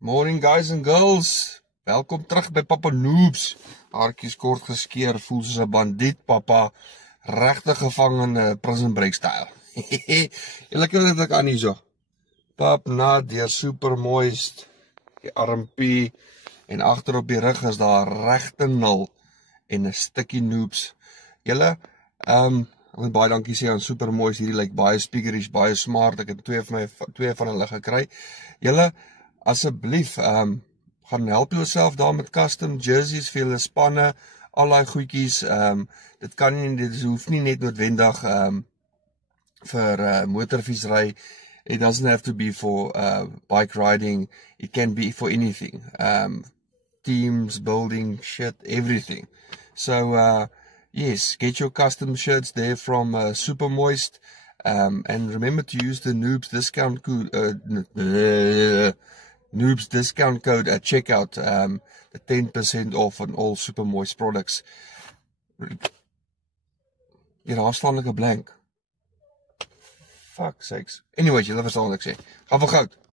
Morning guys and girls, welkom terug by Papa Noobs. Haartjies kort geskeer, voel soos 'n bandiet, papa, regtig gevang in prison break style. Julle kyk wat ek aan hierso. Pap na deur super moist, die armpie en agter op die rug is daar regte nul en 'n stukkie Noobs. Julle, ek wil baie dankie sê aan super moist, hierdie lyk baie speakerish, baie smart. Ek het twee van hulle gekry. Julle asseblief, gaan help jouself daar met custom jerseys vir julle spanne, al daai goedjies, dit hoef nie net noodwendig vir motorfietsry. It doesn't have to be for bike riding, it can be for anything. Teams, building, shit, everything. So, yes, get your custom shirts there from Super Moist, and remember to use the Noobs discount code, Noobs discount code at checkout, the 10% off on all Super Moist products. Daar staan like 'n blank. Fuck sakes. Anyways, julle verstaan wat ek sê. Gaan vir goud.